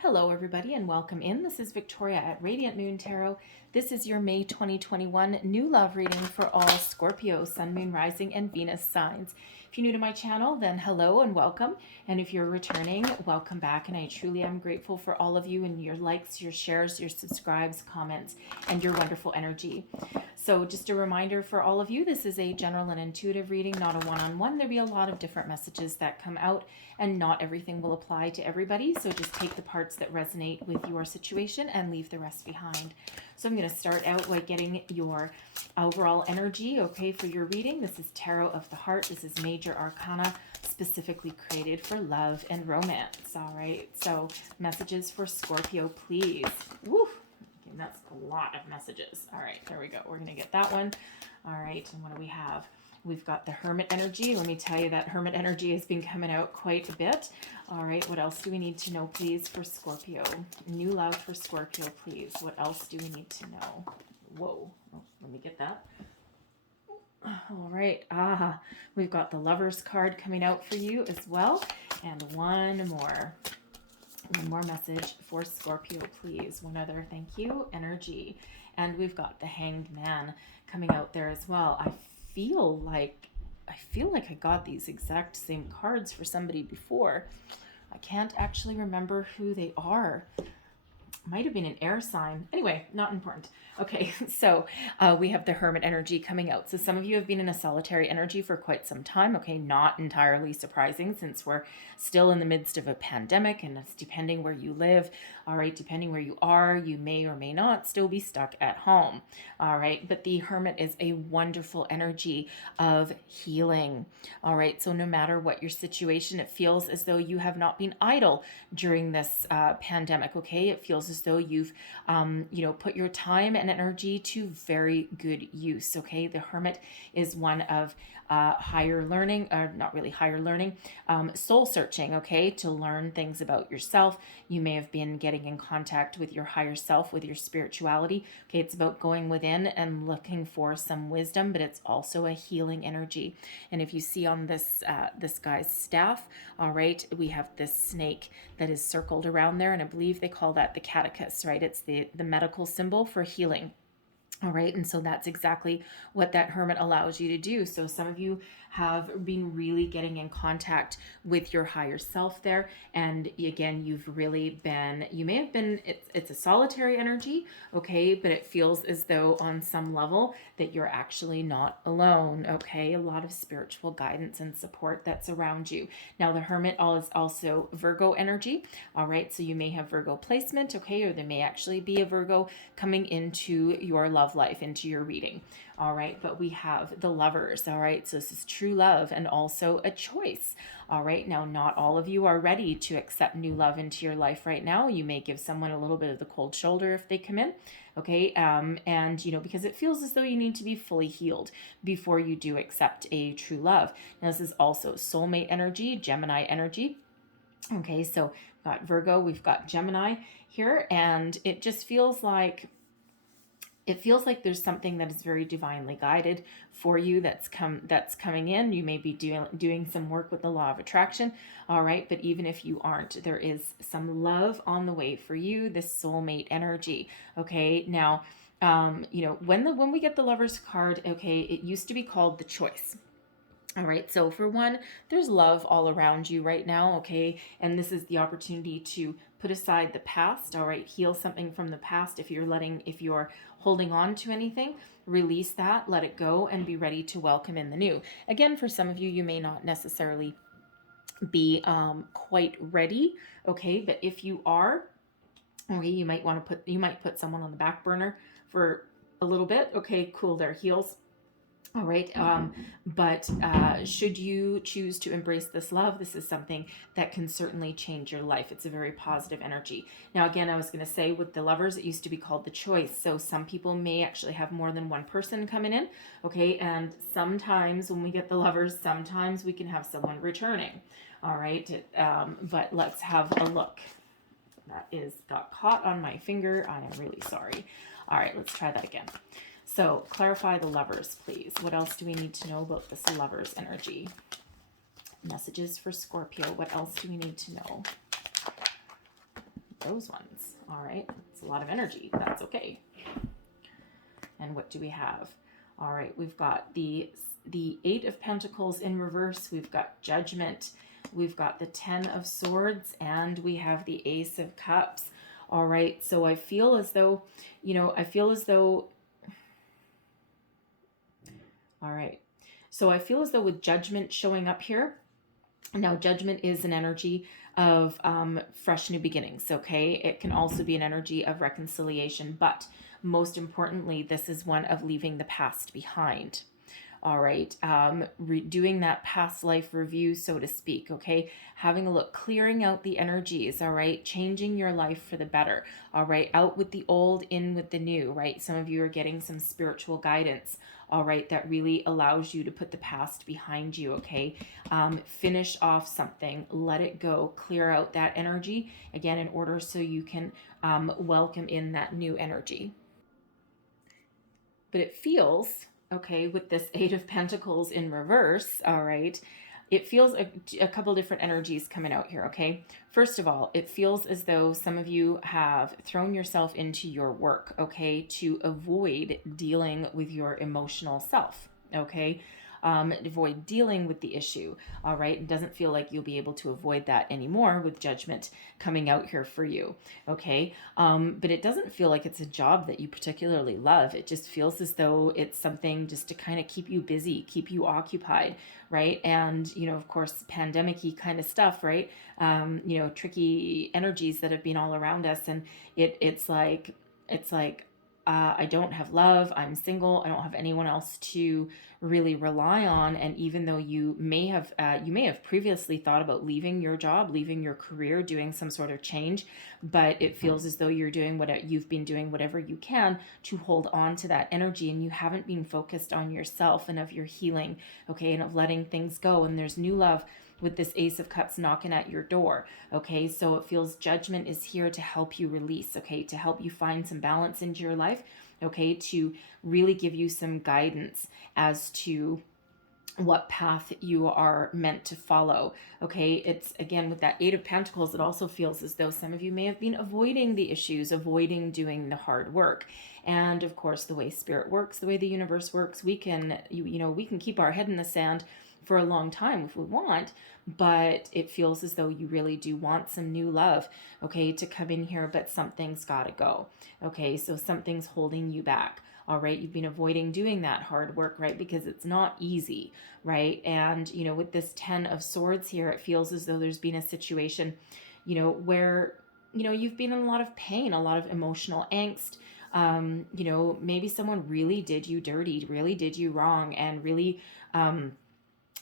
Hello, everybody, and welcome in. This is Victoria at Radiant Moon Tarot. This is your May 2021 new love reading for all Scorpio, Sun, Moon, Rising, and Venus signs. If you're new to my channel, then hello and welcome. And if you're returning, welcome back. And I truly am grateful for all of you and your likes, your shares, your subscribes, comments, and your wonderful energy. So just a reminder for all of you, this is a general and intuitive reading, not a one-on-one. There'll be a lot of different messages that come out, and not everything will apply to everybody. So just take the parts that resonate with your situation and leave the rest behind. So I'm going to start out by getting your overall energy, okay, for your reading. This is Tarot of the Heart. This is Major Arcana, specifically created for love and romance. All right, so messages for Scorpio, please. Woo! Okay, that's a lot of messages. All right, there we go. We're going to get that one. All right, and what do we have? We've got the Hermit energy. Let me tell you that Hermit energy has been coming out quite a bit. All right, what else do we need to know, please, for Scorpio? New love for Scorpio, please. What else do we need to know? Whoa, oh, let me get that. All right, we've got the Lovers card coming out for you as well. And one more message for Scorpio, please. One other, thank you, energy. And we've got the Hanged Man coming out there as well. I feel like I got these exact same cards for somebody before. I can't actually remember who they are. Might have been an air sign. Anyway, not important. Okay, so we have the Hermit energy coming out. So some of you have been in a solitary energy for quite some time. Okay, not entirely surprising since we're still in the midst of a pandemic, and it's depending where you live. All right, depending where you are, you may or may not still be stuck at home. All right, but the Hermit is a wonderful energy of healing. All right, so no matter what your situation, it feels as though you have not been idle during this pandemic. Okay, it feels as though you've put your time and energy to very good use. Okay, the Hermit is one of higher learning, or not really higher learning, soul searching, okay, to learn things about yourself. You may have been getting in contact with your higher self, with your spirituality. Okay, it's about going within and looking for some wisdom, but it's also a healing energy. And if you see on this this guy's staff, all right, we have this snake that is circled around there, and I believe they call that the catechus, right? It's the medical symbol for healing. All right, and so that's exactly what that Hermit allows you to do. So some of you have been really getting in contact with your higher self there, and again, you may have been, it's a solitary energy, okay, but it feels as though on some level that you're actually not alone, okay? A lot of spiritual guidance and support that's around you. Now the Hermit is also Virgo energy, all right, so you may have Virgo placement, okay, or there may actually be a Virgo coming into your love life, into your reading. All right, but we have the Lovers. All right, so this is true love and also a choice. All right, now not all of you are ready to accept new love into your life right now. You may give someone a little bit of the cold shoulder if they come in. Okay, and because it feels as though you need to be fully healed before you do accept a true love. Now this is also soulmate energy, Gemini energy. Okay, so we've got Virgo, we've got Gemini here, and it just feels like there's something that is very divinely guided for you that's coming in. You may be doing some work with the law of attraction. All right, but even if you aren't, there is some love on the way for you, this soulmate energy. Okay, now when we get the Lovers card, okay, it used to be called the Choice. All right, so for one, there's love all around you right now, okay? And this is the opportunity to put aside the past, all right? Heal something from the past. If you're holding on to anything, release that, let it go, and be ready to welcome in the new. Again, for some of you, you may not necessarily be quite ready, okay? But if you are, okay, you might put someone on the back burner for a little bit, okay? Cool their heels. All right, but should you choose to embrace this love, this is something that can certainly change your life. It's a very positive energy. Now, again, I was going to say with the Lovers, it used to be called the Choice. So some people may actually have more than one person coming in, okay? And sometimes when we get the Lovers, sometimes we can have someone returning, all right? But let's have a look. That got caught on my finger. I am really sorry. All right, let's try that again. So clarify the Lovers, please. What else do we need to know about this Lovers energy? Messages for Scorpio. What else do we need to know? those ones. All right. It's a lot of energy. That's okay. And what do we have? All right. We've got the Eight of Pentacles in reverse. We've got Judgment. We've got the Ten of Swords, and we have the Ace of Cups. All right. So I feel as though, all right. So I feel as though with Judgment showing up here, now Judgment is an energy of fresh new beginnings, okay? It can also be an energy of reconciliation, but most importantly, this is one of leaving the past behind. All right, doing that past life review, so to speak, okay? Having a look, clearing out the energies, all right? Changing your life for the better, all right? Out with the old, in with the new, right? Some of you are getting some spiritual guidance, all right, that really allows you to put the past behind you, okay? Finish off something, let it go, clear out that energy, again, in order so you can welcome in that new energy. But it feels, okay, with this Eight of Pentacles in reverse, all right, it feels a couple different energies coming out here, okay? First of all, it feels as though some of you have thrown yourself into your work, okay, to avoid dealing with your emotional self, okay? Avoid dealing with the issue, all right? It doesn't feel like you'll be able to avoid that anymore with Judgment coming out here for you, okay? But it doesn't feel like it's a job that you particularly love. It just feels as though it's something just to kind of keep you busy, keep you occupied, right? And, you know, of course, pandemic-y kind of stuff, right? You know, tricky energies that have been all around us. And it's like, I don't have love. I'm single. I don't have anyone else to really rely on. And even though you may have previously thought about leaving your job, leaving your career, doing some sort of change, but it feels as though you've been doing whatever you can to hold on to that energy, and you haven't been focused on yourself and of your healing, okay, and of letting things go. And there's new love with this Ace of Cups knocking at your door, okay? So it feels Judgment is here to help you release, okay? To help you find some balance into your life, okay? To really give you some guidance as to what path you are meant to follow, okay? It's, again, with that Eight of Pentacles, it also feels as though some of you may have been avoiding the issues, avoiding doing the hard work. And of course, the way Spirit works, the way the universe works, we can keep our head in the sand for a long time if we want, but it feels as though you really do want some new love, okay, to come in here, but something's got to go, okay? So something's holding you back, all right? You've been avoiding doing that hard work, right? Because it's not easy, right? And, you know, with this Ten of Swords here, it feels as though there's been a situation, you know, where, you know, you've been in a lot of pain, a lot of emotional angst. You know, maybe someone really did you dirty, really did you wrong, and really,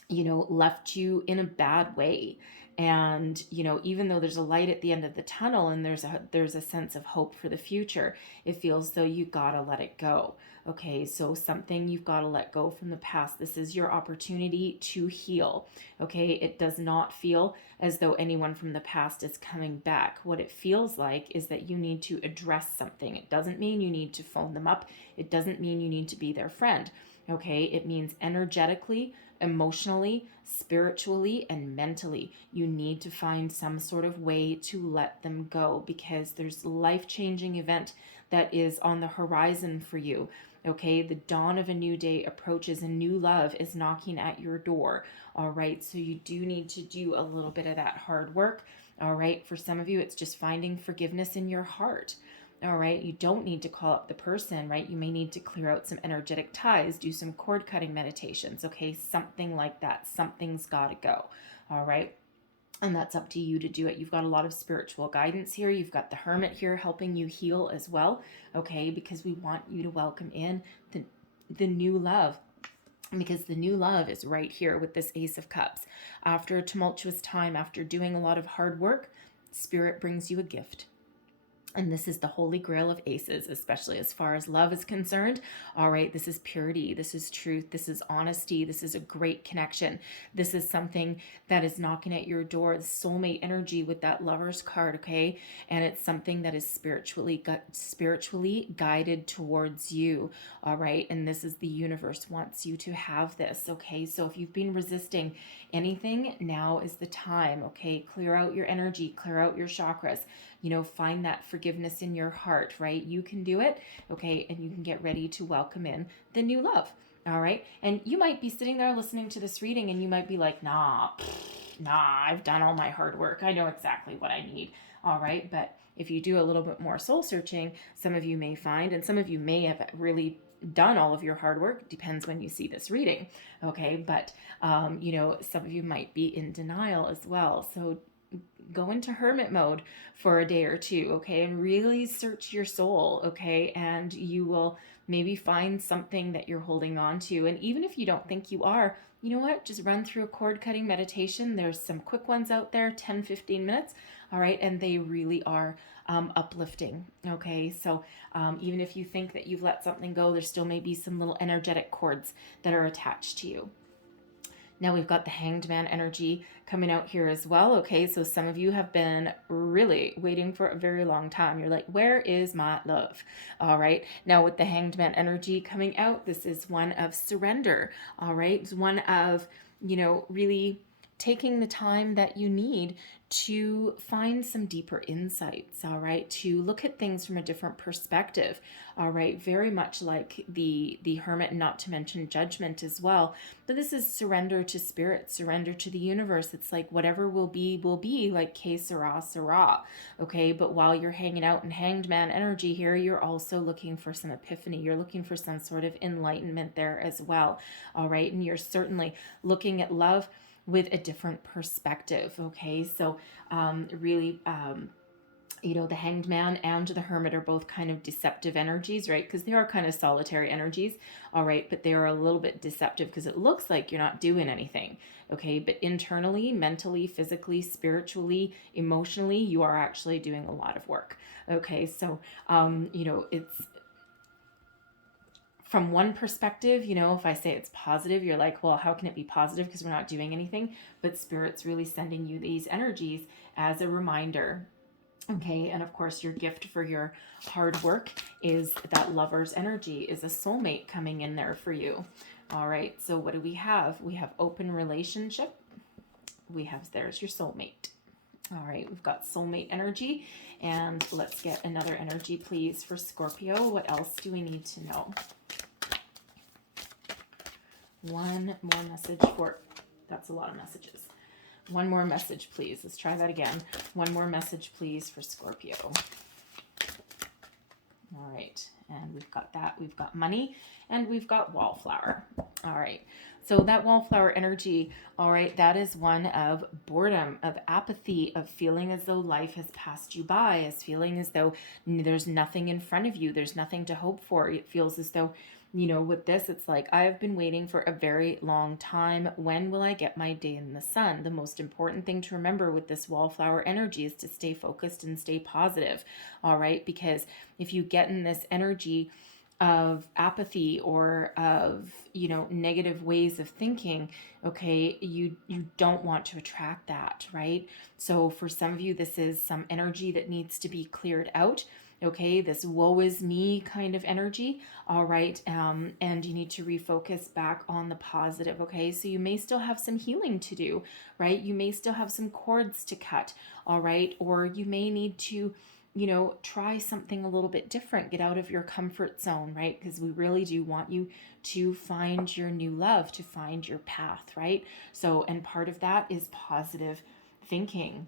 you know, left you in a bad way. And, you know, even though there's a light at the end of the tunnel and there's a sense of hope for the future, it feels though you gotta let it go. Okay, so something you've got to let go from the past. This is your opportunity to heal. Okay, it does not feel as though anyone from the past is coming back. What it feels like is that you need to address something. It doesn't mean you need to phone them up. It doesn't mean you need to be their friend. Okay, it means energetically, emotionally, spiritually, and mentally, you need to find some sort of way to let them go, because there's a life-changing event that is on the horizon for you. Okay, the dawn of a new day approaches, and new love is knocking at your door. All right, so you do need to do a little bit of that hard work. All right, for some of you, it's just finding forgiveness in your heart. All right, you don't need to call up the person, right? You may need to clear out some energetic ties, do some cord cutting meditations, okay? Something like that. Something's got to go, all right? And that's up to you to do it. You've got a lot of spiritual guidance here. You've got the Hermit here helping you heal as well, okay? Because we want you to welcome in the new love, because the new love is right here with this Ace of Cups. After a tumultuous time, after doing a lot of hard work, Spirit brings you a gift. And this is the holy grail of aces, especially as far as love is concerned. All right, this is purity, this is truth, this is honesty, this is a great connection. This is something that is knocking at your door, the soulmate energy with that Lover's card, okay? And it's something that is spiritually guided towards you, all right? And this is the universe wants you to have this, okay? So if you've been resisting anything, now is the time, okay? Clear out your energy, clear out your chakras. find that forgiveness in your heart, right? You can do it, okay? And you can get ready to welcome in the new love. All right. And you might be sitting there listening to this reading and you might be like, nah, I've done all my hard work. I know exactly what I need. All right. But if you do a little bit more soul searching, some of you may find, and some of you may have really done all of your hard work. Depends when you see this reading. Okay. But, some of you might be in denial as well. So go into hermit mode for a day or two, okay, and really search your soul, okay, and you will maybe find something that you're holding on to. And even if you don't think you are, you know what, just run through a cord cutting meditation. There's some quick ones out there, 10-15 minutes, all right, and they really are uplifting, okay? So even if you think that you've let something go, there still may be some little energetic cords that are attached to you. Now we've got the Hanged Man energy coming out here as well. Okay, so some of you have been really waiting for a very long time. You're like, where is my love? All right, now with the Hanged Man energy coming out, this is one of surrender. All right, it's one of, really taking the time that you need to find some deeper insights, all right, to look at things from a different perspective, all right, very much like the hermit, not to mention judgment as well. But this is surrender to spirit, surrender to the universe. It's like whatever will be, like que sera, sera, okay? But while you're hanging out in Hanged Man energy here, you're also looking for some epiphany. You're looking for some sort of enlightenment there as well, all right? And you're certainly looking at love with a different perspective, okay? So really, the Hanged Man and the Hermit are both kind of deceptive energies, right? Because they are kind of solitary energies, all right? But they are a little bit deceptive because it looks like you're not doing anything, okay? But internally, mentally, physically, spiritually, emotionally, you are actually doing a lot of work, okay? So, it's from one perspective, if I say it's positive, you're like, well, how can it be positive because we're not doing anything? But Spirit's really sending you these energies as a reminder. Okay, and of course, your gift for your hard work is that Lover's energy, is a soulmate coming in there for you. All right, so what do we have? We have open relationship. There's your soulmate. All right, we've got soulmate energy, and let's get another energy, please, for Scorpio. What else do we need to know? One more message for, that's a lot of messages. One more message, please. Let's try that again. One more message, please, for Scorpio. All right, and we've got that. We've got money, and we've got wallflower. All right, so that wallflower energy, all right, that is one of boredom, of apathy, of feeling as though life has passed you by, as feeling as though there's nothing in front of you, there's nothing to hope for. It feels as though, with this, it's like, I've been waiting for a very long time. When will I get my day in the sun? The most important thing to remember with this wallflower energy is to stay focused and stay positive, all right? Because if you get in this energy of apathy or of, negative ways of thinking, okay, you don't want to attract that, right? So for some of you, this is some energy that needs to be cleared out. Okay, this woe is me kind of energy, all right, and you need to refocus back on the positive, okay? So you may still have some healing to do, right? You may still have some cords to cut, all right? Or you may need to, try something a little bit different, get out of your comfort zone, right? Because we really do want you to find your new love, to find your path, right? So, and part of that is positive thinking,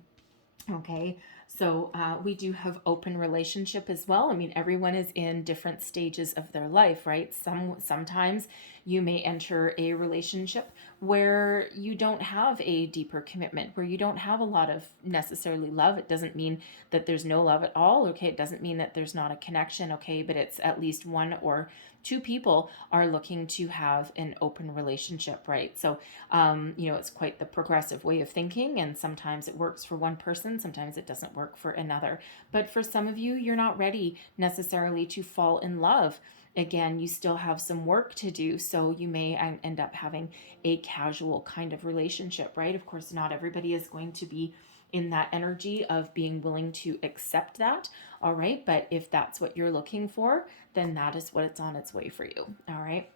okay? So we do have open relationship as well. I mean, everyone is in different stages of their life, right? Sometimes you may enter a relationship where you don't have a deeper commitment, where you don't have a lot of necessarily love. It doesn't mean that there's no love at all, okay? It doesn't mean that there's not a connection, okay? But it's at least one or two people are looking to have an open relationship, right? So, it's quite the progressive way of thinking, and sometimes it works for one person, sometimes it doesn't work for another. But for some of you, you're not ready necessarily to fall in love. Again, you still have some work to do, so you may end up having a casual kind of relationship, right? Of course, not everybody is going to be in that energy of being willing to accept that, all right? But if that's what you're looking for, then that is what it's on its way for you, all right?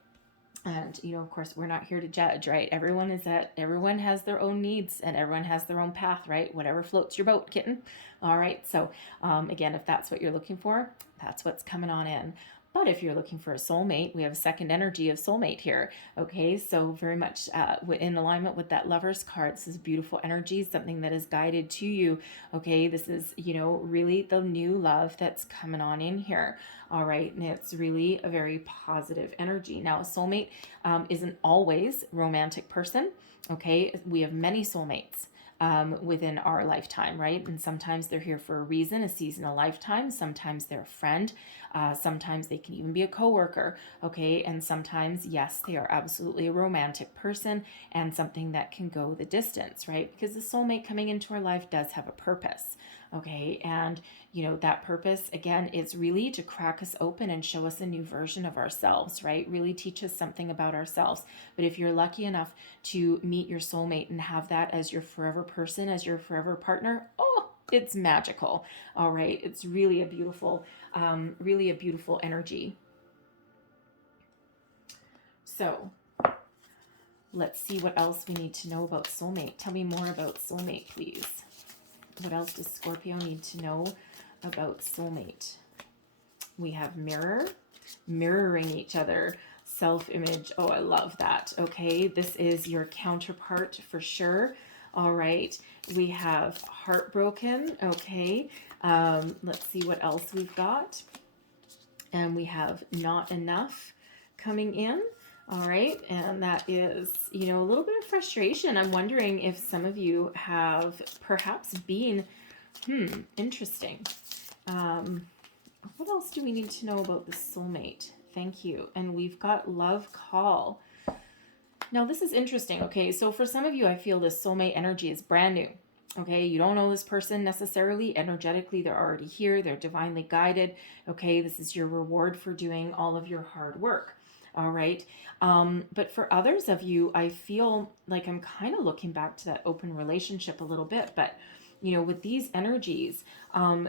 And, you know, of course, we're not here to judge, right? Everyone has their own needs and everyone has their own path, right? Whatever floats your boat, kitten. All right. So, again, if that's what you're looking for, that's what's coming on in. But if you're looking for a soulmate, we have a second energy of soulmate here. Okay, so very much in alignment with that Lover's card. This is beautiful energy, something that is guided to you. Okay, this is, you know, really the new love that's coming on in here. All right, and it's really a very positive energy. Now, a soulmate isn't always a romantic person. Okay, we have many soulmates within our lifetime, right? And sometimes they're here for a reason, a season, a lifetime. Sometimes they're a friend. Sometimes they can even be a coworker, okay? And sometimes, yes, they are absolutely a romantic person and something that can go the distance, right? Because the soulmate coming into our life does have a purpose, okay? And, you know, that purpose, again, is really to crack us open and show us a new version of ourselves, right? Really teach us something about ourselves. But if you're lucky enough to meet your soulmate and have that as your forever person, as your forever partner, oh, it's magical. All right, it's really a beautiful energy. So let's see what else we need to know about soulmate. Tell me more about soulmate, please. What else does Scorpio need to know about soulmate? We have mirror, mirroring each other, self-image. Oh, I love that. Okay, this is your counterpart for sure. All right, we have heartbroken. Okay, let's see what else we've got. And we have not enough coming in. All right, and that is, you know, a little bit of frustration. I'm wondering if some of you have perhaps been, interesting. What else do we need to know about the soulmate? Thank you. And we've got love call. Now, this is interesting. Okay, so for some of you, I feel this soulmate energy is brand new. Okay, you don't know this person necessarily. Energetically, they're already here. They're divinely guided. Okay, this is your reward for doing all of your hard work. All right. But for others of you, I feel like I'm kind of looking back to that open relationship a little bit. But, you know, with these energies,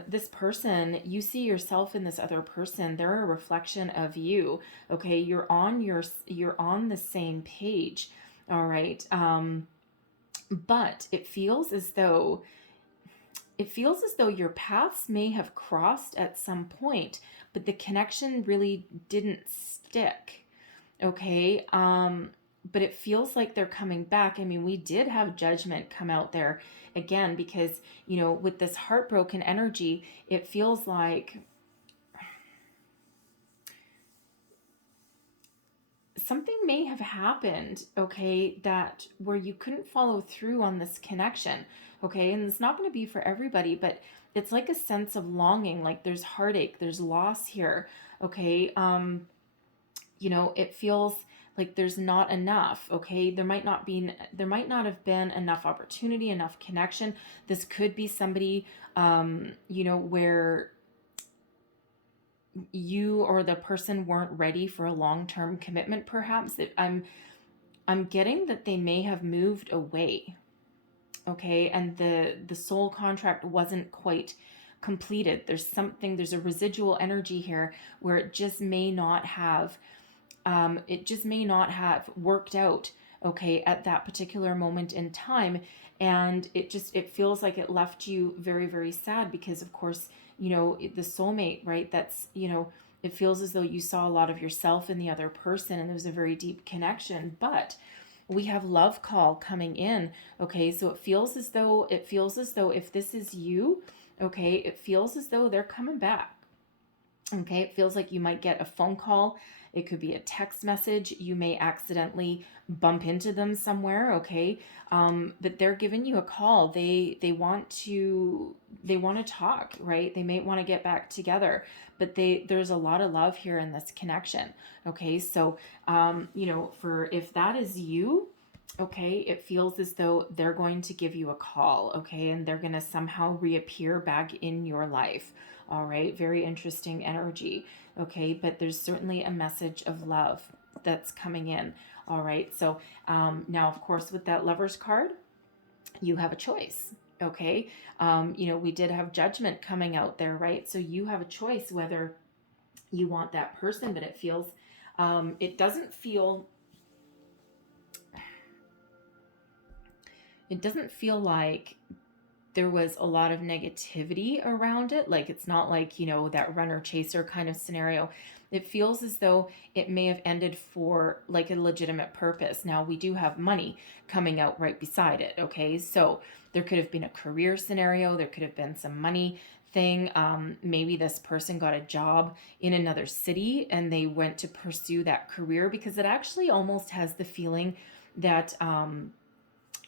this person, you see yourself in this other person. They're a reflection of you. Okay, you're on the same page. All right. But it feels as though your paths may have crossed at some point, but the connection really didn't stick. Okay. But it feels like they're coming back. I mean, we did have judgment come out there again, because, you know, with this heartbroken energy, it feels like something may have happened, okay, that where you couldn't follow through on this connection, okay? And it's not going to be for everybody, but it's like a sense of longing, like there's heartache, there's loss here, okay? You know, it feels like there's not enough, okay? There might not have been enough opportunity, enough connection. This could be somebody, you know, where you or the person weren't ready for a long-term commitment, perhaps. I'm getting that they may have moved away, okay, and the soul contract wasn't quite completed. There's a residual energy here where it just may not have worked out, okay, at that particular moment in time. And it feels like it left you very, very sad, because of course, you know, the soulmate, right? That's, you know, it feels as though you saw a lot of yourself in the other person and there was a very deep connection. But we have love call coming in. Okay, so it feels as though if this is you, okay, it feels as though they're coming back. Okay, it feels like you might get a phone call. It could be a text message. You may accidentally bump into them somewhere, okay? But they're giving you a call. They want to talk, right? They may want to get back together, but there's a lot of love here in this connection, okay? So, you know, if that is you, okay, it feels as though they're going to give you a call, okay? And they're going to somehow reappear back in your life. All right, very interesting energy. Okay, but there's certainly a message of love that's coming in. All right, so now, of course, with that Lover's card, you have a choice. Okay, you know, we did have judgment coming out there, right? So you have a choice whether you want that person, but it doesn't feel it doesn't feel like there was a lot of negativity around it. Like, it's not like, you know, that runner chaser kind of scenario. It feels as though it may have ended for like a legitimate purpose. Now, we do have money coming out right beside it. Okay. So there could have been a career scenario. There could have been some money thing. Maybe this person got a job in another city and they went to pursue that career, because it actually almost has the feeling that,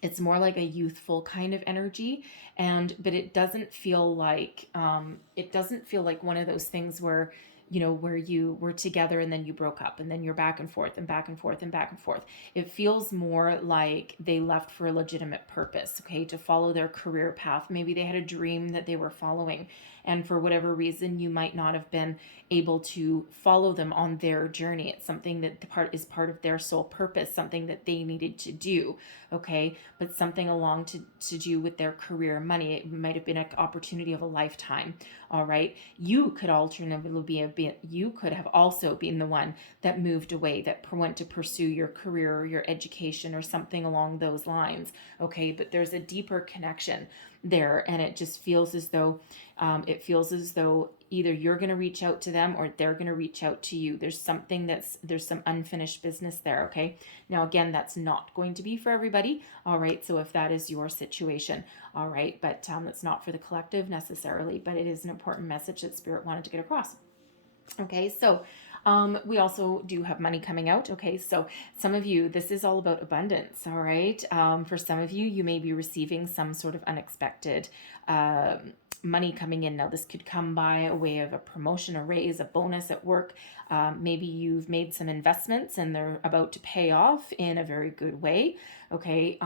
it's more like a youthful kind of energy, but it doesn't feel like, one of those things where, you know, where you were together and then you broke up and then you're back and forth and back and forth and back and forth. It feels more like they left for a legitimate purpose, okay, to follow their career path. Maybe they had a dream that they were following, and for whatever reason you might not have been able to follow them on their journey. It's something that is part of their soul purpose, something that they needed to do, okay, but something along to do with their career, money. It might have been an opportunity of a lifetime. All right, you could you could have also been the one that moved away, that went to pursue your career or your education or something along those lines, okay, but there's a deeper connection there, and it just feels as though either you're going to reach out to them or they're going to reach out to you. There's some unfinished business there, okay? Now, again, that's not going to be for everybody, all right? So if that is your situation, all right, but it's not for the collective necessarily, but it is an important message that Spirit wanted to get across. Okay, so we also do have money coming out. Okay, so some of you, this is all about abundance. All right, for some of you, you may be receiving some sort of unexpected money coming in. Now, this could come by a way of a promotion, a raise, a bonus at work. Maybe you've made some investments and they're about to pay off in a very good way. Okay,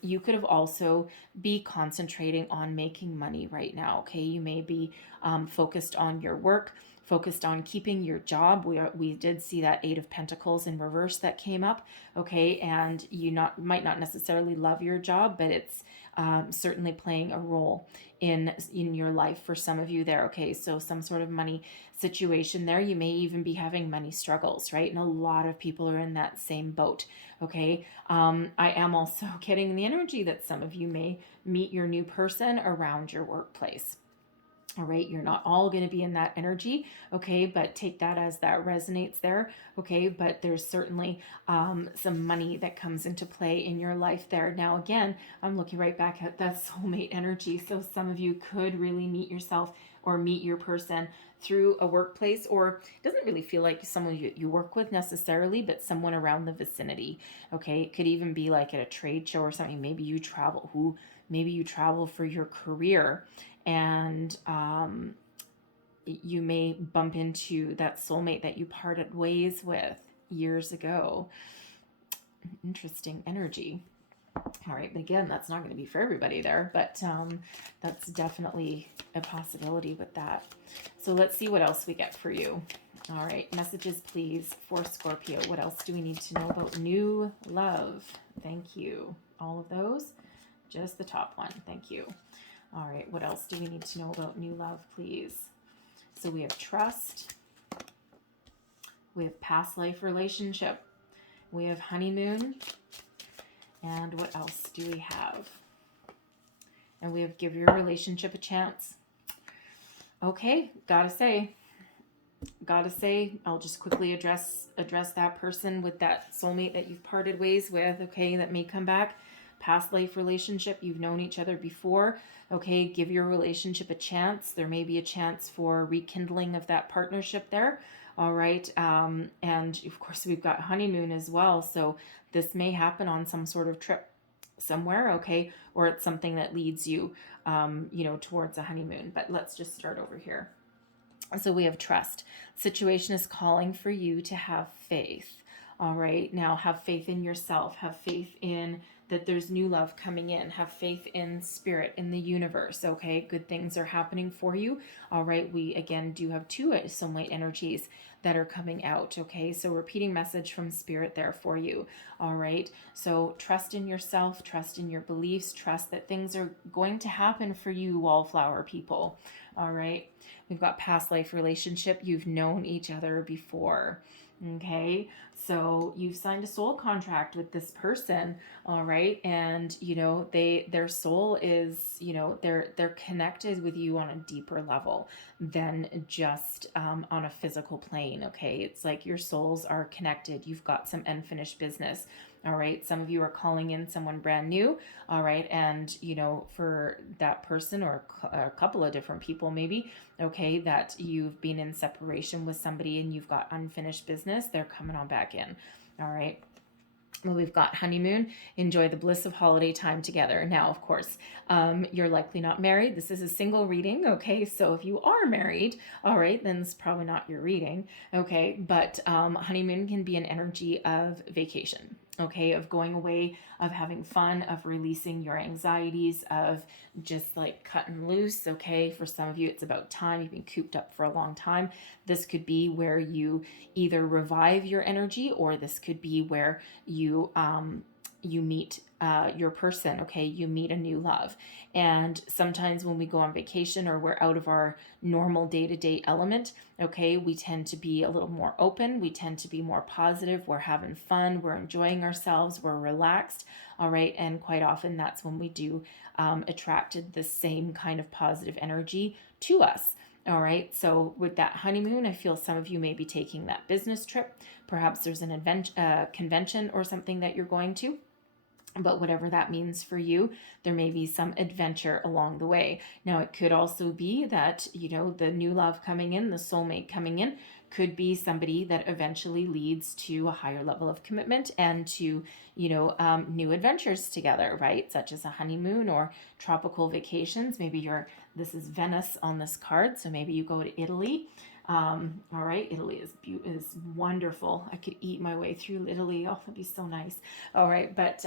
you could have also be concentrating on making money right now. Okay, you may be focused on your work, focused on keeping your job. We did see that Eight of Pentacles in reverse that came up, okay, and you might not necessarily love your job, but it's certainly playing a role in your life for some of you there, okay? So some sort of money situation there. You may even be having money struggles, right? And a lot of people are in that same boat, okay? I am also getting the energy that some of you may meet your new person around your workplace. All right, you're not all going to be in that energy, okay, but take that as that resonates there, okay, but there's certainly some money that comes into play in your life there. Now, again, I'm looking right back at that soulmate energy, so some of you could really meet yourself or meet your person through a workplace, or it doesn't really feel like someone you work with necessarily, but someone around the vicinity, okay? It could even be like at a trade show or something. Maybe you travel for your career, and you may bump into that soulmate that you parted ways with years ago. Interesting energy. All right, but again, that's not going to be for everybody there, but that's definitely a possibility with that. So let's see what else we get for you. All right, messages, please, for Scorpio. What else do we need to know about new love? Thank you. All of those? Just the top one. Thank you. All right, what else do we need to know about new love, please? So we have trust. We have past life relationship. We have honeymoon. And what else do we have? And we have give your relationship a chance. Okay, gotta say, I'll just quickly address that person with that soulmate that you've parted ways with, okay, that may come back. Past life relationship, you've known each other before, okay, give your relationship a chance. There may be a chance for rekindling of that partnership there, all right, and of course we've got honeymoon as well, so this may happen on some sort of trip somewhere, okay, or it's something that leads you, towards a honeymoon. But let's just start over here. So we have trust. Situation is calling for you to have faith. All right, now have faith in yourself, have faith in that there's new love coming in, have faith in spirit, in the universe, okay? Good things are happening for you, all right? We, again, do have two soulmate energies that are coming out, okay? So repeating message from spirit there for you, all right? So trust in yourself, trust in your beliefs, trust that things are going to happen for you, wallflower people, all right? We've got past life relationship. You've known each other before. Okay, so you've signed a soul contract with this person, all right, and their soul is, they're connected with you on a deeper level than just on a physical plane. Okay, it's like your souls are connected. You've got some unfinished business. All right, some of you are calling in someone brand new. All right, and for that person or a couple of different people, maybe, okay, that you've been in separation with somebody and you've got unfinished business, they're coming on back in. All right. Well, we've got honeymoon, enjoy the bliss of holiday time together. Now, of course, you're likely not married. This is a single reading, okay? So if you are married, all right, then it's probably not your reading, okay? But honeymoon can be an energy of vacation, okay? Of going away, of having fun, of releasing your anxieties, of just like cutting loose, okay? For some of you, it's about time. You've been cooped up for a long time. This could be where you either revive your energy, or this could be where you meet your person, okay? You meet a new love. And sometimes when we go on vacation or we're out of our normal day-to-day element, okay, we tend to be a little more open. We tend to be more positive. We're having fun. We're enjoying ourselves. We're relaxed, all right? And quite often that's when we do attracted the same kind of positive energy to us. All right, so with that honeymoon, I feel some of you may be taking that business trip. Perhaps there's an convention or something that you're going to. But whatever that means for you, there may be some adventure along the way. Now, it could also be that, the new love coming in, the soulmate coming in, could be somebody that eventually leads to a higher level of commitment and to, new adventures together, right? Such as a honeymoon or tropical vacations. Maybe this is Venice on this card, so maybe you go to Italy. All right, Italy is wonderful. I could eat my way through Italy. Oh, that'd be so nice. All right, but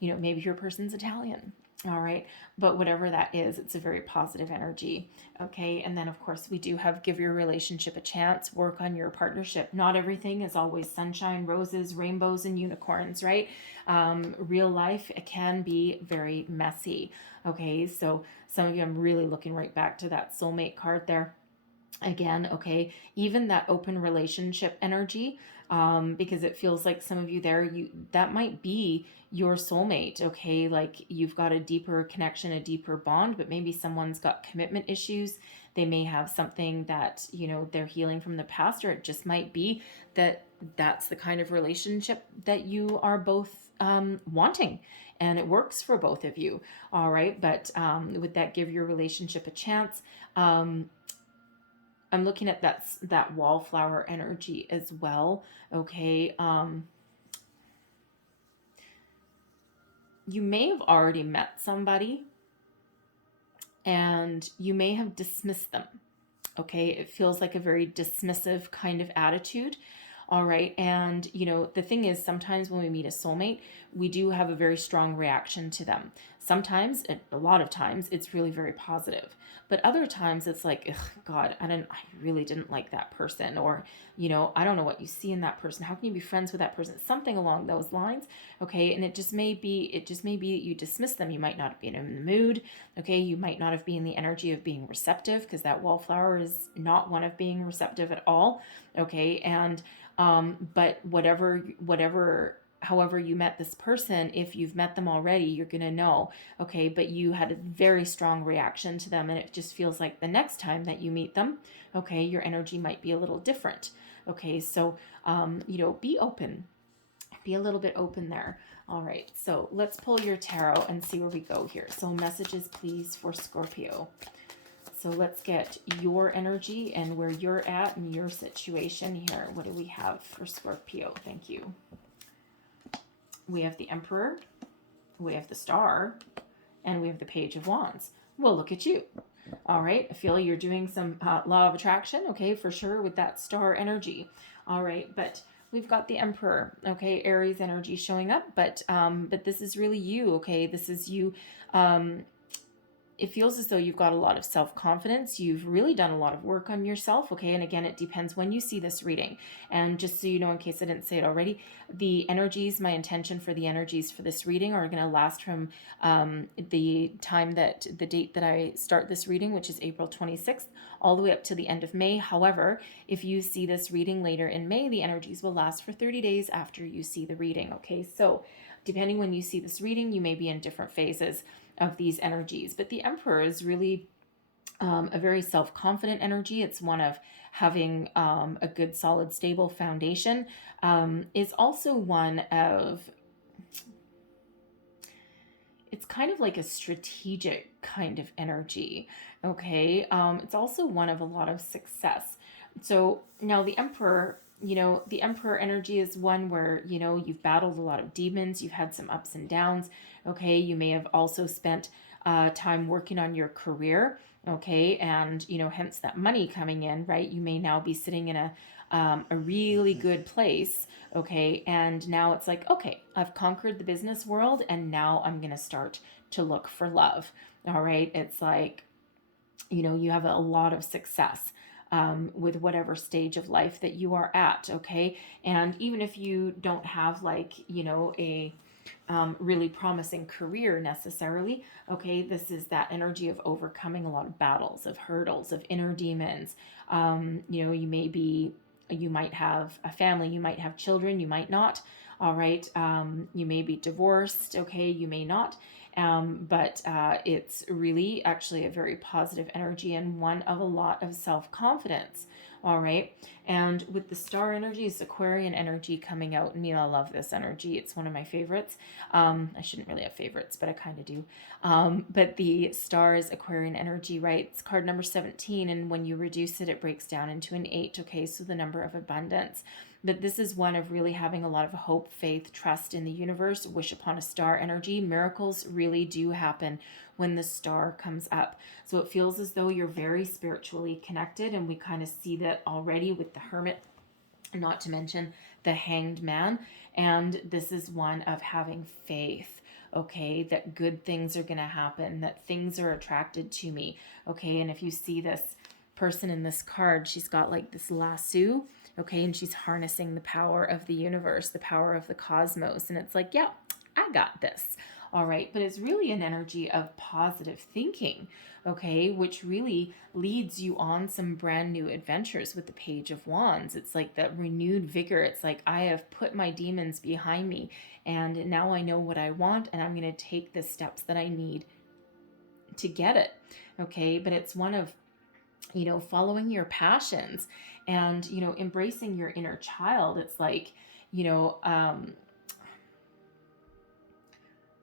maybe your person's Italian. All right, but whatever that is, it's a very positive energy. Okay, and then of course we do have give your relationship a chance, work on your partnership. Not everything is always sunshine, roses, rainbows, and unicorns, right? Real life, it can be very messy. Okay, so some of you, I'm really looking right back to that soulmate card there again, okay, even that open relationship energy, because it feels like some of you there, that might be your soulmate, okay, like you've got a deeper connection, a deeper bond, but maybe someone's got commitment issues. They may have something that they're healing from the past, or it just might be that that's the kind of relationship that you are both wanting, and it works for both of you. All right, but with that, give your relationship a chance. I'm looking at that wallflower energy as well. Okay. You may have already met somebody and you may have dismissed them. Okay. It feels like a very dismissive kind of attitude. All right. And, the thing is, sometimes when we meet a soulmate, we do have a very strong reaction to them. Sometimes, a lot of times, it's really very positive. But other times it's like, ugh, God, I really didn't like that person. Or, I don't know what you see in that person. How can you be friends with that person? Something along those lines. Okay. And it just may be that you dismiss them. You might not have been in the mood. Okay. You might not have been in the energy of being receptive, because that wallflower is not one of being receptive at all. Okay. And, but however you met this person, if you've met them already, you're going to know, okay, but you had a very strong reaction to them, and it just feels like the next time that you meet them, okay, your energy might be a little different. Okay, so, be open. Be a little bit open there. All right, so let's pull your tarot and see where we go here. So messages, please, for Scorpio. So let's get your energy and where you're at in your situation here. What do we have for Scorpio? Thank you. We have the Emperor, we have the Star, and we have the Page of Wands. Well, look at you. All right, I feel you're doing some law of attraction, okay, for sure, with that star energy. All right, but we've got the Emperor, okay, Aries energy showing up, but this is really you, okay? This is you it feels as though you've got a lot of self-confidence. You've really done a lot of work on yourself, okay? And again, it depends when you see this reading. And just so you know, in case I didn't say it already, the energies, my intention for the energies for this reading are going to last from the date that I start this reading, which is April 26th, all the way up to the end of May. However, if you see this reading later in May, the energies will last for 30 days after you see the reading, okay? So depending when you see this reading, you may be in different phases of these energies. But the Emperor is really a very self-confident energy. It's one of having a good, solid, stable foundation. Is also one of, it's kind of like a strategic kind of energy, okay? It's also one of a lot of success. So now the Emperor, the Emperor energy is one where, you've battled a lot of demons, you've had some ups and downs, okay? You may have also spent time working on your career, okay? And, hence that money coming in, right? You may now be sitting in a really good place, okay? And now it's like, okay, I've conquered the business world and now I'm going to start to look for love, all right? It's like, you have a lot of success with whatever stage of life that you are at, okay? And even if you don't have like, a really promising career necessarily, okay, this is that energy of overcoming a lot of battles, of hurdles, of inner demons. You might have a family, you might have children, you might not, all right? You may be divorced, okay, you may not. But it's really actually a very positive energy and one of a lot of self-confidence. All right. And with the star energy, it's Aquarian energy coming out. Mila, I love this energy. It's one of my favorites. I shouldn't really have favorites, but I kind of do. But the star is Aquarian energy, right? It's card number 17. And when you reduce it, it breaks down into an 8. Okay. So the number of abundance. But this is one of really having a lot of hope, faith, trust in the universe, wish upon a star energy. Miracles really do happen when the star comes up. So it feels as though you're very spiritually connected, and we kind of see that already with the Hermit, not to mention the Hanged Man. And this is one of having faith, okay, that good things are going to happen, that things are attracted to me, okay? And if you see this person in this card, she's got like this lasso, okay, and she's harnessing the power of the universe, the power of the cosmos, and it's like, yeah, I got this, all right? But it's really an energy of positive thinking, okay, which really leads you on some brand new adventures with the Page of Wands. It's like that renewed vigor. It's like, I have put my demons behind me, and now I know what I want, and I'm going to take the steps that I need to get it, okay? But it's one of, following your passions and, embracing your inner child. It's like,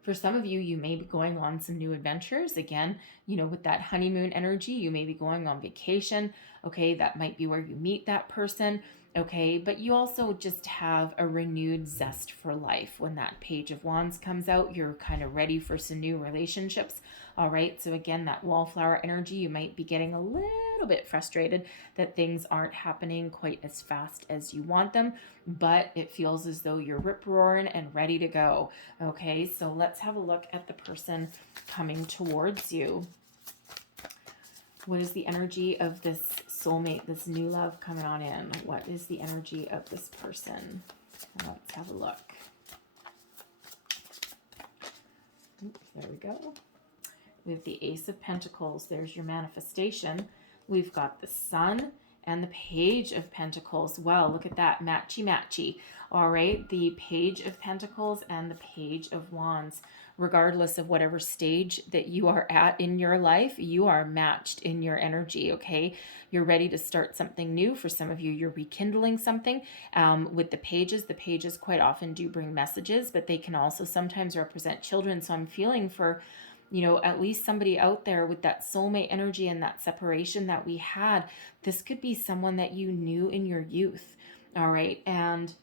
for some of you, you may be going on some new adventures. Again, with that honeymoon energy, you may be going on vacation. Okay, that might be where you meet that person. Okay, but you also just have a renewed zest for life. When that Page of Wands comes out, you're kind of ready for some new relationships. All right, so again, that wallflower energy, you might be getting a little bit frustrated that things aren't happening quite as fast as you want them, but it feels as though you're rip-roaring and ready to go. Okay, so let's have a look at the person coming towards you. What is the energy of this soulmate, this new love coming on in? What is the energy of this person? Let's have a look. Oops, there we go. We have the Ace of Pentacles. There's your manifestation. We've got the Sun and the Page of Pentacles. Well, look at that. Matchy-matchy. All right. The Page of Pentacles and the Page of Wands. Regardless of whatever stage that you are at in your life, you are matched in your energy, okay? You're ready to start something new. For some of you, you're rekindling something. With the pages quite often do bring messages, but they can also sometimes represent children. So I'm feeling for, at least somebody out there with that soulmate energy and that separation that we had. This could be someone that you knew in your youth, all right? And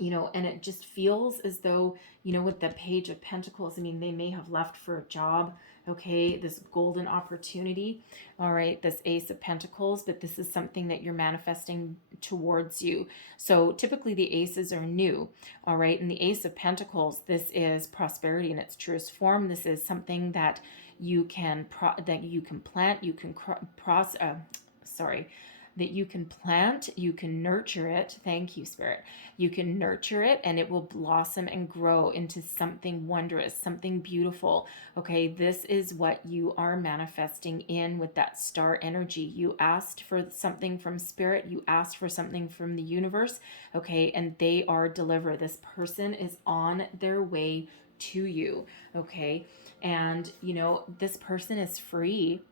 and it just feels as though, with the Page of Pentacles, I mean, they may have left for a job, okay, this golden opportunity, all right, this Ace of Pentacles, but this is something that you're manifesting towards you. So typically the aces are new, all right, and the Ace of Pentacles, this is prosperity in its truest form. This is something that you can that you can plant, you can that you can plant, you can nurture it. Thank you, Spirit. You can nurture it and it will blossom and grow into something wondrous, something beautiful. Okay, this is what you are manifesting in with that star energy. You asked for something from Spirit, you asked for something from the universe, okay, and they are delivered. This person is on their way to you, okay? And, you know, this person is free.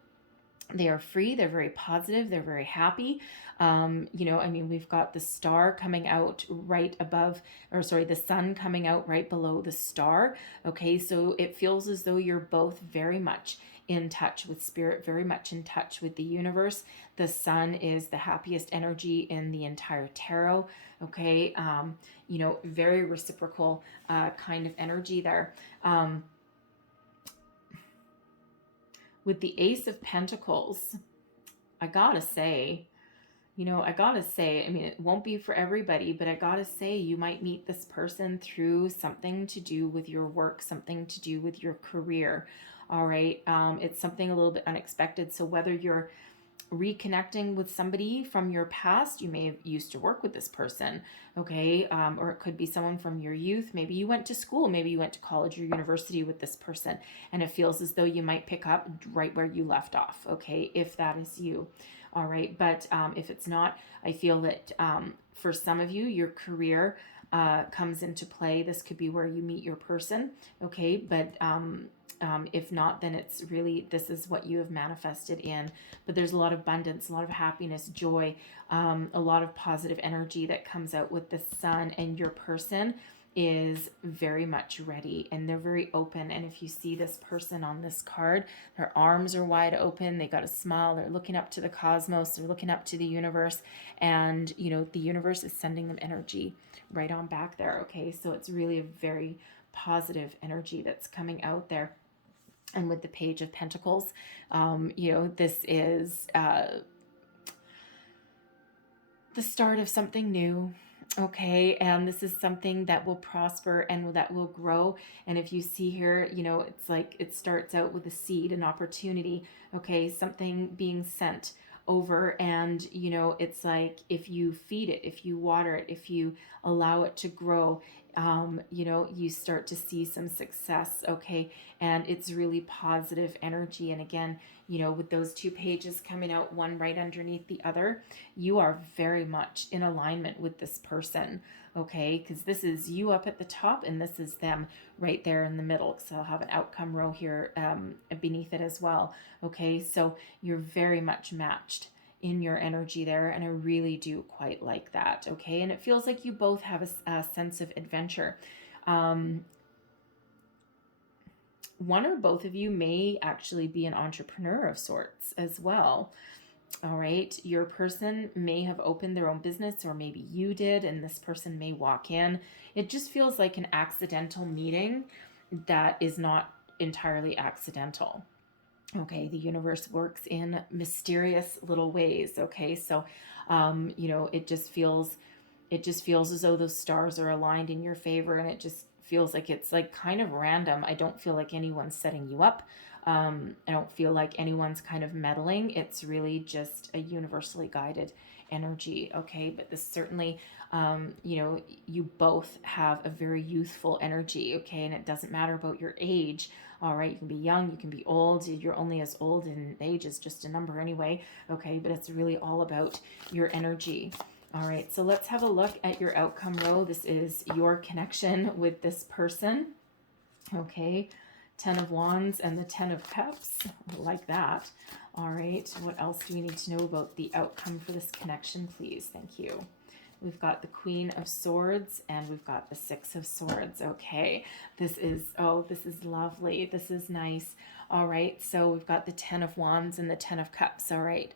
They are free. They're very positive. They're very happy. You know, I mean, we've got the star coming out right above, or sorry, the sun coming out right below the star. Okay, so it feels as though you're both very much in touch with Spirit, very much in touch with the universe. The sun is the happiest energy in the entire tarot. Okay, you know, very reciprocal kind of energy there. With the Ace of Pentacles, I gotta say, you know, I mean, it won't be for everybody, but I gotta say, you might meet this person through something to do with your work, something to do with your career. All right. It's something a little bit unexpected. So whether you're reconnecting with somebody from your past, you may have used to work with this person, okay, or it could be someone from your youth. Maybe you went to school, maybe you went to college or university with this person, and it feels as though you might pick up right where you left off, okay, if that is you. All right, but if it's not, I feel that for some of you, your career comes into play. This could be where you meet your person, okay, but if not, then it's really, this is what you have manifested in. But there's a lot of abundance, a lot of happiness, joy, a lot of positive energy that comes out with the sun, and your person is very much ready and they're very open. And if you see this person on this card, their arms are wide open, they got a smile, they're looking up to the cosmos, they're looking up to the universe, and you know, the universe is sending them energy right on back there. Okay, so it's really a very positive energy that's coming out there. And with the Page of Pentacles, you know, this is the start of something new. Okay, and this is something that will prosper and that will grow. And if you see here, you know, it's like it starts out with a seed, an opportunity, okay, something being sent over, and you know, it's like if you feed it, if you water it, if you allow it to grow, you know, you start to see some success, okay, and it's really positive energy. And again, you know, with those two pages coming out, one right underneath the other, you are very much in alignment with this person, okay, because this is you up at the top and this is them right there in the middle. So I'll have an outcome row here beneath it as well, okay, so you're very much matched in your energy there, and I really do quite like that, okay, and it feels like you both have a sense of adventure. One or both of you may actually be an entrepreneur of sorts as well. All right, your person may have opened their own business, or maybe you did, and this person may walk in. It just feels like an accidental meeting that is not entirely accidental. Okay, the universe works in mysterious little ways. Okay, so you know, it just feels as though those stars are aligned in your favor, and it just feels like it's like kind of random. I don't feel like anyone's setting you up. I don't feel like anyone's kind of meddling. It's really just a universally guided energy. Okay, but this certainly, you know, you both have a very youthful energy. Okay, and it doesn't matter about your age. All right, you can be young, you can be old. You're only as old, and age is just a number anyway. Okay, but it's really all about your energy. All right, so let's have a look at your outcome row. This is your connection with this person. Okay, 10 of Wands and the 10 of Cups, like that. All right, what else do we need to know about the outcome for this connection, please? Thank you. We've got the Queen of Swords and we've got the Six of Swords. Okay, this is lovely. This is nice. All right, so we've got the 10 of Wands and the 10 of Cups. All right,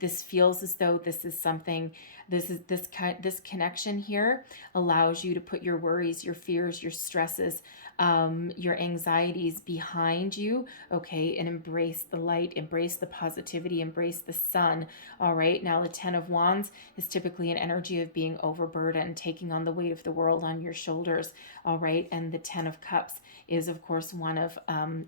this feels as though this is something, this connection here allows you to put your worries, your fears, your stresses, your anxieties behind you, okay, and embrace the light, embrace the positivity, embrace the sun. All right, now the 10 of Wands is typically an energy of being overburdened, taking on the weight of the world on your shoulders. All right, and the 10 of Cups is of course one of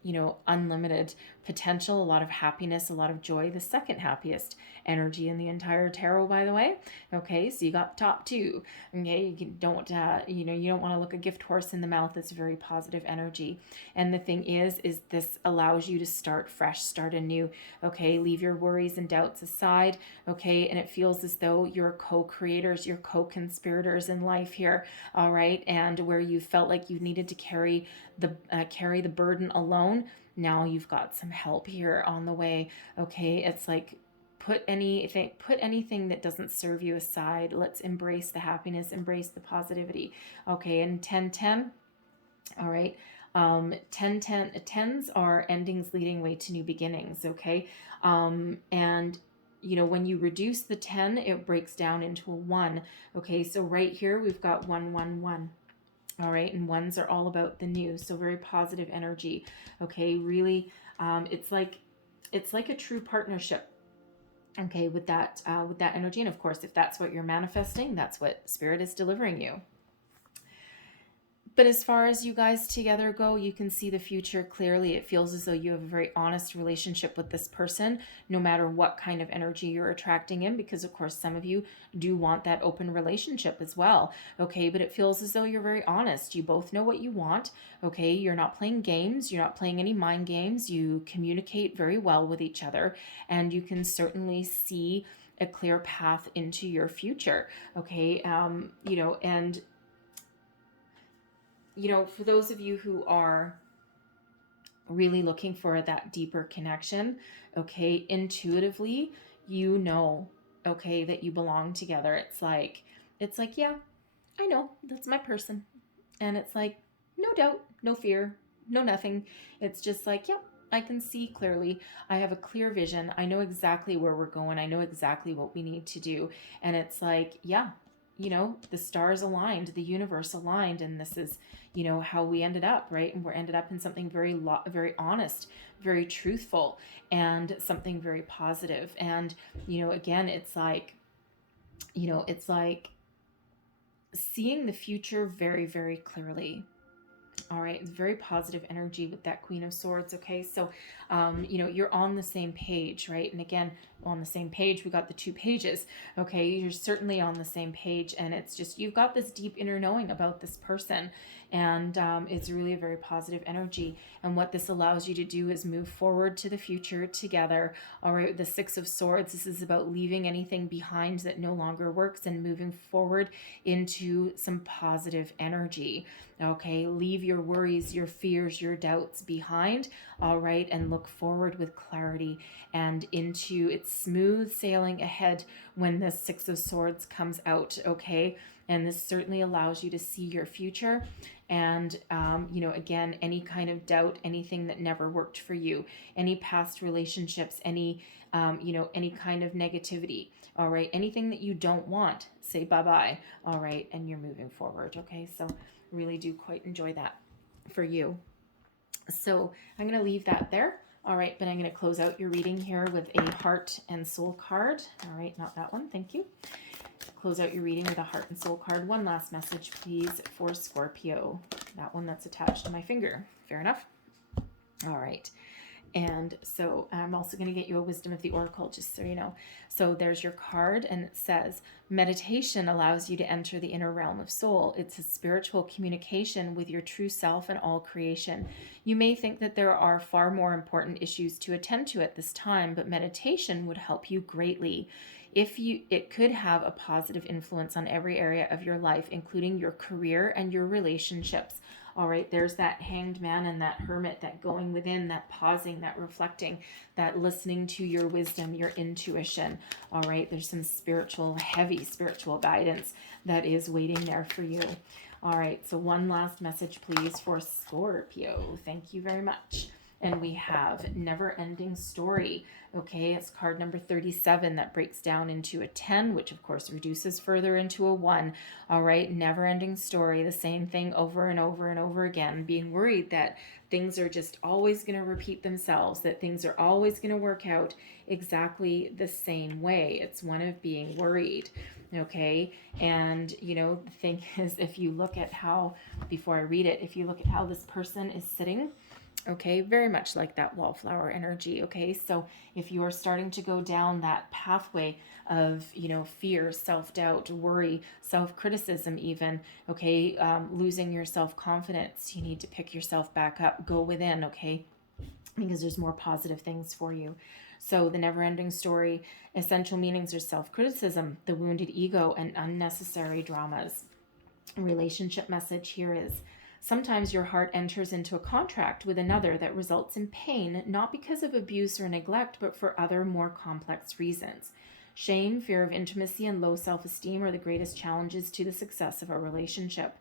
you know, unlimited potential, a lot of happiness, a lot of joy, the second happiest energy in the entire tarot, by the way. Okay, so you got the top two. Okay, you don't you don't want to look a gift horse in the mouth. It's very positive energy. And the thing is this allows you to start fresh, start anew. Okay, leave your worries and doubts aside. Okay, and it feels as though you're co-creators, you're co-conspirators in life here. All right, and where you felt like you needed to carry the burden alone, now you've got some help here on the way. Okay, it's like put anything that doesn't serve you aside. Let's embrace the happiness, embrace the positivity. Okay, and 10-10. All right. 10-10 are endings leading way to new beginnings. Okay. And when you reduce the 10, it breaks down into a 1. Okay, so right here we've got 1, 1, 1. All right, and ones are all about the new, so very positive energy. Okay, really, it's like a true partnership. Okay, with that energy, and of course, if that's what you're manifesting, that's what Spirit is delivering you. But as far as you guys together go, you can see the future clearly. It feels as though you have a very honest relationship with this person, no matter what kind of energy you're attracting in, because of course some of you do want that open relationship as well. Okay, but it feels as though you're very honest. You both know what you want. Okay, you're not playing games. You're not playing any mind games. You communicate very well with each other, and you can certainly see a clear path into your future. Okay, and for those of you who are really looking for that deeper connection, okay, intuitively, okay, that you belong together. It's like, yeah, I know, that's my person. And it's like, no doubt, no fear, no nothing. It's just like, yep, I can see clearly. I have a clear vision. I know exactly where we're going. I know exactly what we need to do. And it's like, yeah, the stars aligned, the universe aligned, and this is, how we ended up, right? And we're ended up in something very honest, very truthful, and something very positive. And, again, it's like seeing the future very, very clearly. All right, very positive energy with that Queen of Swords. Okay, so you're on the same page, right? And again, on the same page, we got the 2 pages. Okay, you're certainly on the same page, and it's just you've got this deep inner knowing about this person, and it's really a very positive energy. And what this allows you to do is move forward to the future together. All right, the 6 of Swords, this is about leaving anything behind that no longer works and moving forward into some positive energy. Okay, leave your worries, your fears, your doubts behind, all right, and look forward with clarity and into it's smooth sailing ahead when the 6 of Swords comes out, okay? And this certainly allows you to see your future and, again, any kind of doubt, anything that never worked for you, any past relationships, any kind of negativity, all right? Anything that you don't want, say bye-bye, all right? And you're moving forward, okay? So really do quite enjoy that for you. So I'm going to leave that there. All right, but I'm going to close out your reading here with a heart and soul card. All right, not that one. Thank you. Close out your reading with a heart and soul card. One last message, please, for Scorpio. That one that's attached to my finger. Fair enough? All right. And so I'm also going to get you a wisdom of the oracle, just so you know. So there's your card, and it says, meditation allows you to enter the inner realm of soul. It's a spiritual communication with your true self and all creation. You may think that there are far more important issues to attend to at this time, but meditation would help you greatly. It could have a positive influence on every area of your life, including your career and your relationships. All right, there's that Hanged Man and that Hermit, that going within, that pausing, that reflecting, that listening to your wisdom, your intuition. All right, there's some heavy spiritual guidance that is waiting there for you. All right, so one last message, please, for Scorpio. Thank you very much. And we have Never Ending Story. Okay, it's card number 37 that breaks down into a 10, which of course reduces further into a 1. All right, Never Ending Story, the same thing over and over and over again, being worried that things are just always going to repeat themselves, that things are always going to work out exactly the same way. It's one of being worried. Okay, and the thing is, if you look at how, before I read it, if you look at how this person is sitting, Okay, very much like that wallflower energy. Okay, so if you're starting to go down that pathway of, fear, self-doubt, worry, self-criticism, even, okay, losing your self-confidence, you need to pick yourself back up, go within, okay, because there's more positive things for you. So the never-ending story, essential meanings are self-criticism, the wounded ego, and unnecessary dramas. Relationship message here is: sometimes your heart enters into a contract with another that results in pain, not because of abuse or neglect, but for other more complex reasons. Shame, fear of intimacy, and low self esteem are the greatest challenges to the success of a relationship.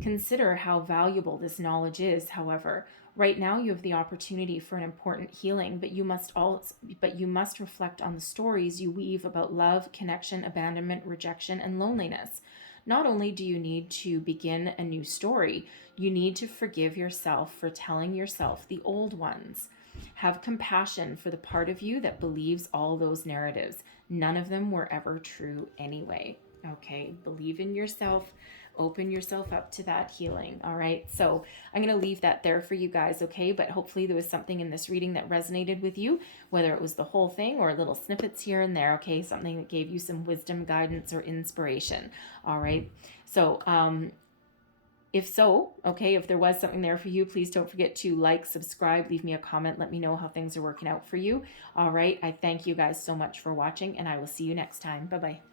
Consider how valuable this knowledge is, however. Right now you have the opportunity for an important healing, but you must reflect on the stories you weave about love, connection, abandonment, rejection, and loneliness. Not only do you need to begin a new story, you need to forgive yourself for telling yourself the old ones. Have compassion for the part of you that believes all those narratives. None of them were ever true anyway. Okay, believe in yourself. Open yourself up to that healing. All right, so I'm going to leave that there for you guys, okay? But hopefully there was something in this reading that resonated with you, whether it was the whole thing or little snippets here and there, okay? Something that gave you some wisdom, guidance, or inspiration. All right, so if so, okay, if there was something there for you, please don't forget to like, subscribe, leave me a comment, let me know how things are working out for you. All right, I thank you guys so much for watching, and I will see you next time. Bye-bye.